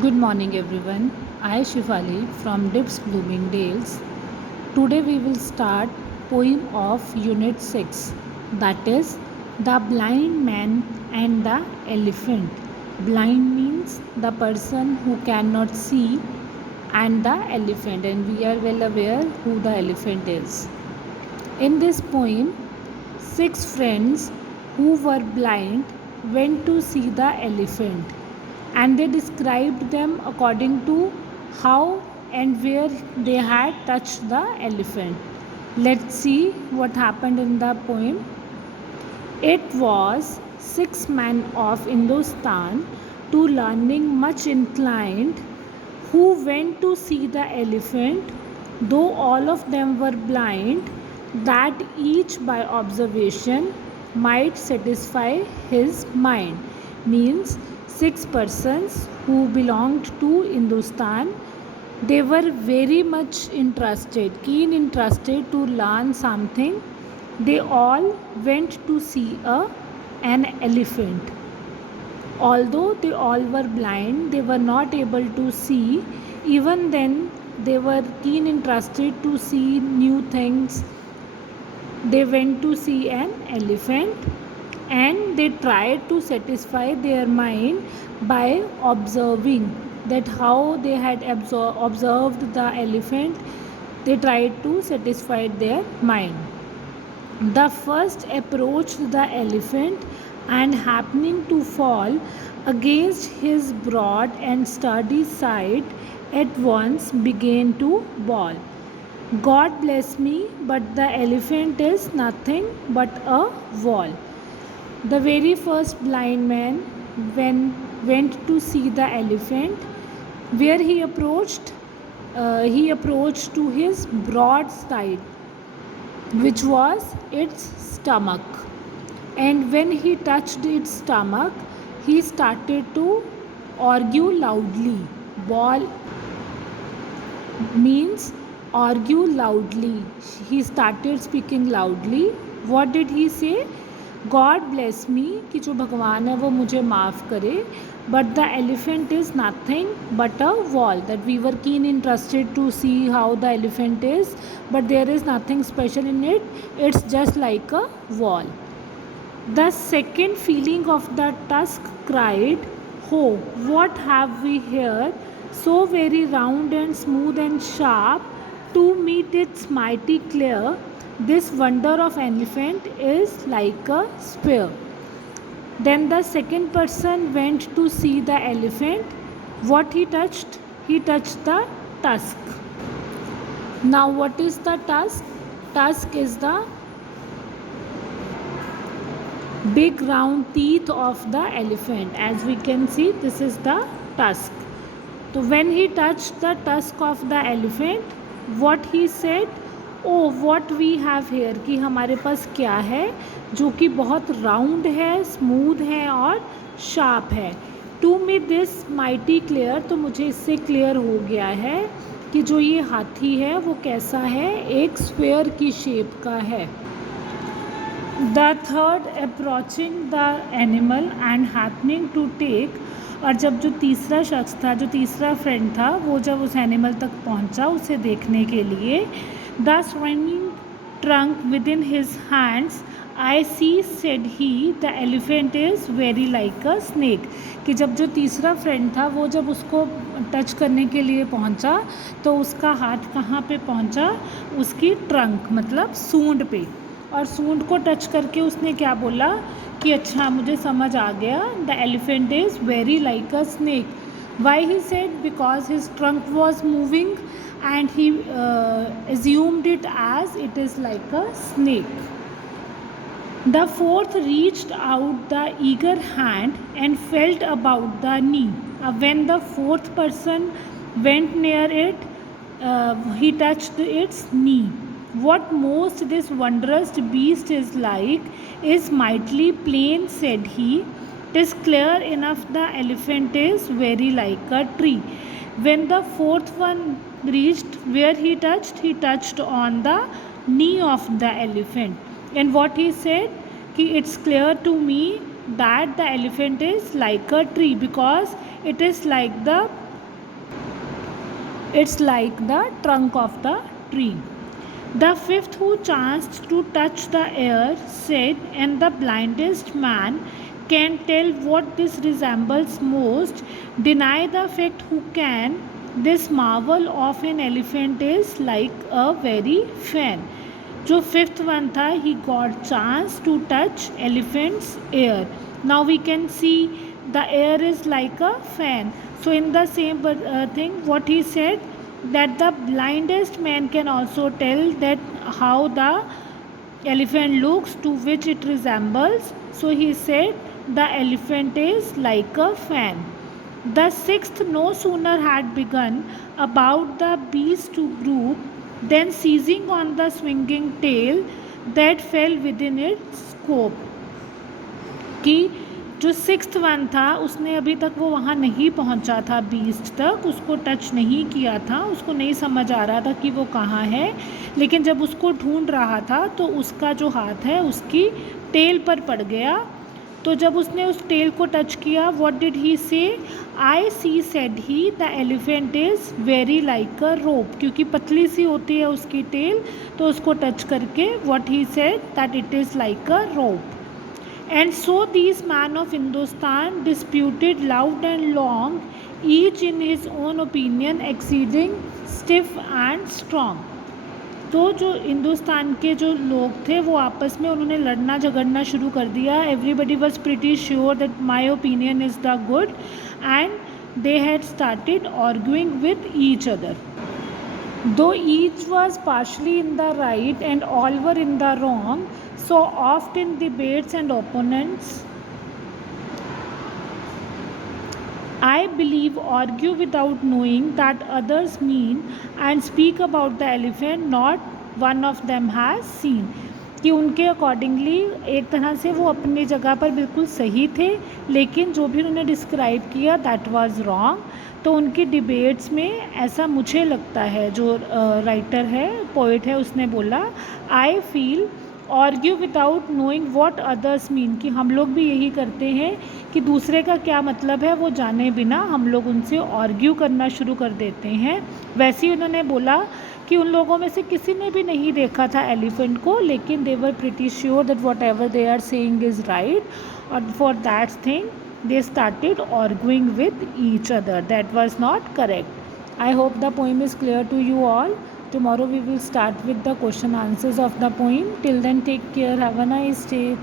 Good morning, everyone. I Shifali from Dips Bloomingdale's. Today we will start poem of Unit 6, that is The Blind Man and the Elephant. Blind means the person who cannot see, and the elephant, and we are well aware who the elephant is. In this poem, six friends who were blind went to see the elephant, and they described them according to how and where they had touched the elephant. Let's see what happened in the poem. It was six men of Hindustan, to learning much inclined, who went to see the elephant, though all of them were blind, that each by observation might satisfy his mind. Means six persons who belonged to Hindustan, they were very much interested, keen interested to learn something. They all went to see an elephant. Although they all were blind, they were not able to see. Even then, they were keen interested to see new things. They went to see an elephant, and they tried to satisfy their mind by observing that how they had observed the elephant. They tried to satisfy their mind. The first approached the elephant, and happening to fall against his broad and sturdy side, at once began to bawl, "God bless me, but the elephant is nothing but a wall." The very first blind man when went to see the elephant, where he approached to his broad side, which was its stomach. And when he touched its stomach, he started to argue loudly. Ball means argue loudly. He started speaking loudly. What did he say? God bless me, कि जो भगवान है वो मुझे माफ़ करे, but the elephant is nothing but a wall. That we were keen interested to see how the elephant is, but there is nothing special in it. It's just like a wall. The second feeling of the tusk cried, "Ho, what have we here, so very round and smooth and sharp, to meet its mighty clear, this wonder of elephant is like a spear." Then the second person went to see the elephant. What he touched? He touched the tusk. Now what is the tusk? Tusk is the big round teeth of the elephant. As we can see, this is the tusk. So when he touched the tusk of the elephant, what he said, "Oh, what we have here," कि हमारे पास क्या है जो कि बहुत round है, smooth है और शार्प है. To me this mighty clear, तो मुझे इससे क्लियर हो गया है कि जो ये हाथी है वो कैसा है, एक स्क्वायर की शेप का है. The third approaching the animal and happening to take, और जब जो तीसरा शख्स था, जो तीसरा फ्रेंड था, वो जब उस एनिमल तक पहुंचा उसे देखने के लिए, the swinging trunk with in his hands, I see said he, the elephant is very like a snake. कि जब जो तीसरा फ्रेंड था वो जब उसको टच करने के लिए पहुंचा, तो उसका हाथ कहाँ पे पहुंचा, उसकी ट्रंक मतलब सूंड पे. और सूंड को टच करके उसने क्या बोला कि अच्छा मुझे समझ आ गया, the elephant is very like a snake. Why he said, because his trunk was moving and he assumed it as it is like a snake. The fourth reached out the eager hand and felt about the knee. When the fourth person went near it, he touched its knee. What most this wondrous beast is like is mightily plain, said he. 'Tis clear enough the elephant is very like a tree. When the fourth one reached where he touched on the knee of the elephant. And what he said, कि it's clear to me that the elephant is like a tree because it is like the trunk of the tree. The fifth who chanced to touch the air said, and the blindest man can tell what this resembles most, deny the fact who can. This marvel of an elephant is like a very fan. जो fifth one था, he got chance to touch elephant's ear. Now we can see the air is like a fan. So in the same thing, what he said, that the blindest man can also tell that how the elephant looks, to which it resembles. So he said the elephant is like a fan. The sixth no sooner had begun about the beast to group than seizing on the swinging tail that fell within its scope. कि जो sixth one था उसने अभी तक वो वहाँ नहीं पहुँचा था, बीस्ट तक उसको टच नहीं किया था, उसको नहीं समझ आ रहा था कि वो कहाँ है, लेकिन जब उसको ढूंढ रहा था तो उसका जो हाथ है उसकी टेल पर पड़ गया. तो जब उसने उस टेल को टच किया, what did he say, I see said he the elephant is very like a rope, क्योंकि पतली सी होती है उसकी टेल, तो उसको टच करके what he said that it is like a rope. And so these men of Hindustan disputed loud and long, each in his own opinion exceeding stiff and strong. तो जो हिंदुस्तान के जो लोग थे वो आपस में उन्होंने लड़ना झगड़ना शुरू कर दिया. Everybody was pretty sure that my opinion is the good, and they had started arguing with each other. Though each was partially in the right and all were in the wrong, so oft in debates and opponents, I believe, argue without knowing that others mean and speak about the elephant not one of them has seen. कि उनके accordingly एक तरह से वो अपनी जगह पर बिल्कुल सही थे, लेकिन जो भी उन्होंने डिस्क्राइब किया दैट वाज रॉन्ग. तो उनकी डिबेट्स में ऐसा मुझे लगता है, जो राइटर है, पोइट है, उसने बोला I feel argue without knowing what others mean, कि हम लोग भी यही करते हैं कि दूसरे का क्या मतलब है वो जाने बिना हम लोग उनसे आर्ग्यू करना शुरू कर देते हैं. वैसे ही उन्होंने बोला कि उन लोगों में से किसी ने भी नहीं देखा था एलिफेंट को, लेकिन they were pretty sure that whatever they are saying is right, और for that thing they started arguing with each other. That was not correct. I hope the poem is clear to you all. Tomorrow we will start with the question answers of the poem. Till then, take care. Have a nice day.